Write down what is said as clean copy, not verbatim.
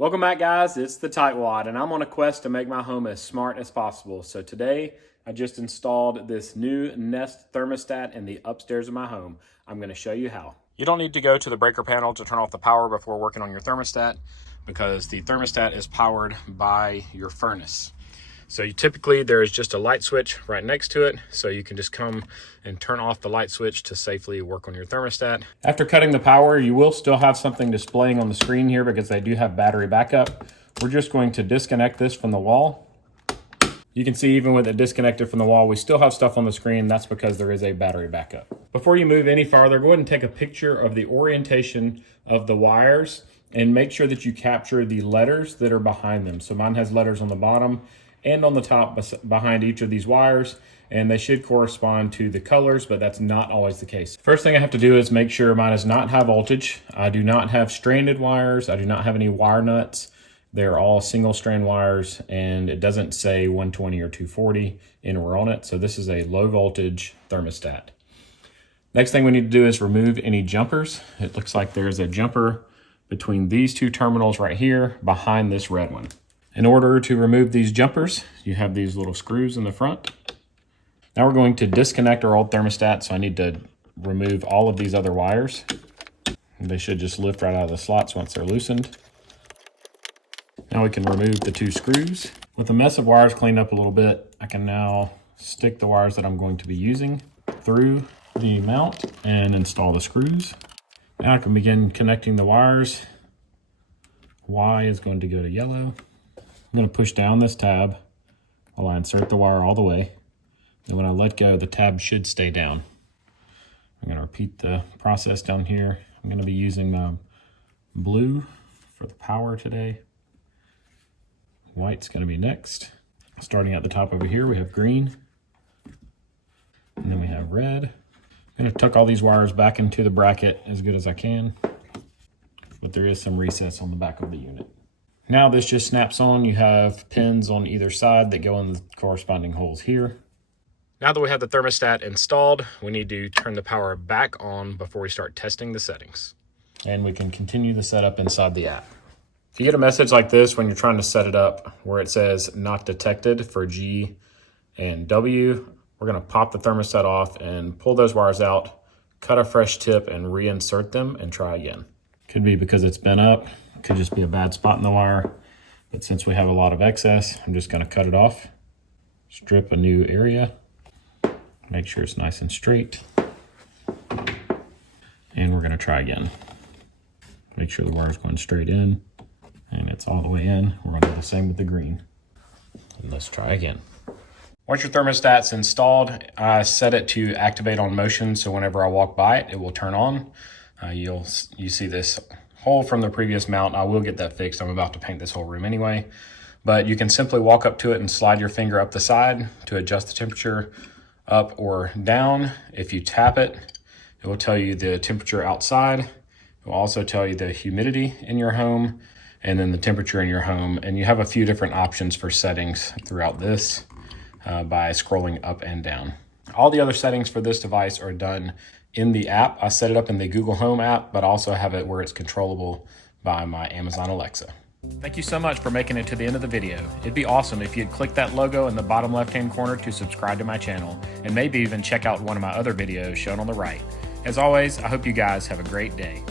Welcome back, guys. It's the Tightwad, and I'm on a quest to make my home as smart as possible. So today, I just installed this new Nest thermostat in the upstairs of my home. I'm going to show you how. You don't need to go to the breaker panel to turn off the power before working on your thermostat, because the thermostat is powered by your furnace. So typically there is just a light switch right next to it, so you can just come and turn off the light switch to safely work on your thermostat. After cutting the power, you will still have something displaying on the screen here because they do have battery backup. We're just going to disconnect this from the wall. You can see even with it disconnected from the wall, we still have stuff on the screen. That's because there is a battery backup. Before you move any farther, go ahead and take a picture of the orientation of the wires and make sure that you capture the letters that are behind them. So mine has letters on the bottom and on the top behind each of these wires, and they should correspond to the colors, but that's not always the case. First thing I have to do is make sure mine is not high voltage. I do not have stranded wires. I do not have any wire nuts. They're all single strand wires, and it doesn't say 120 or 240 anywhere on it. So this is a low voltage thermostat. Next thing we need to do is remove any jumpers. It looks like there's a jumper between these two terminals right here behind this red one. In order to remove these jumpers, you have these little screws in the front. Now we're going to disconnect our old thermostat, so I need to remove all of these other wires. They should just lift right out of the slots once they're loosened. Now we can remove the two screws. With the mess of wires cleaned up a little bit, I can now stick the wires that I'm going to be using through the mount and install the screws. Now I can begin connecting the wires. Y is going to go to yellow. I'm going to push down this tab while I insert the wire all the way. Then when I let go, the tab should stay down. I'm going to repeat the process down here. I'm going to be using my blue for the power today. White's going to be next. Starting at the top over here, we have green. And then we have red. I'm going to tuck all these wires back into the bracket as good as I can. But there is some recess on the back of the unit. Now this just snaps on. You have pins on either side that go in the corresponding holes here. Now that we have the thermostat installed, we need to turn the power back on before we start testing the settings. And we can continue the setup inside the app. If you get a message like this when you're trying to set it up where it says not detected for G and W, we're going to pop the thermostat off and pull those wires out, cut a fresh tip and reinsert them and try again. Could be because it's bent up. Could just be a bad spot in the wire, but since we have a lot of excess, I'm just going to cut it off, strip a new area, make sure it's nice and straight, and we're going to try again. Make sure the wire's going straight in, and it's all the way in. We're going to do the same with the green. And let's try again. Once your thermostat's installed, I set it to activate on motion, so whenever I walk by it, it will turn on. You see this hole from the previous mount. I will get that fixed. I'm about to paint this whole room anyway. But you can simply walk up to it and slide your finger up the side to adjust the temperature up or down. If you tap it, it will tell you the temperature outside. It will also tell you the humidity in your home and then the temperature in your home. And you have a few different options for settings throughout this by scrolling up and down. All the other settings for this device are done in the app. I set it up in the Google Home app, but also have it where it's controllable by my Amazon Alexa. Thank you so much for making it to the end of the video. It'd be awesome if you'd click that logo in the bottom left-hand corner to subscribe to my channel, and maybe even check out one of my other videos shown on the right. As always, I hope you guys have a great day.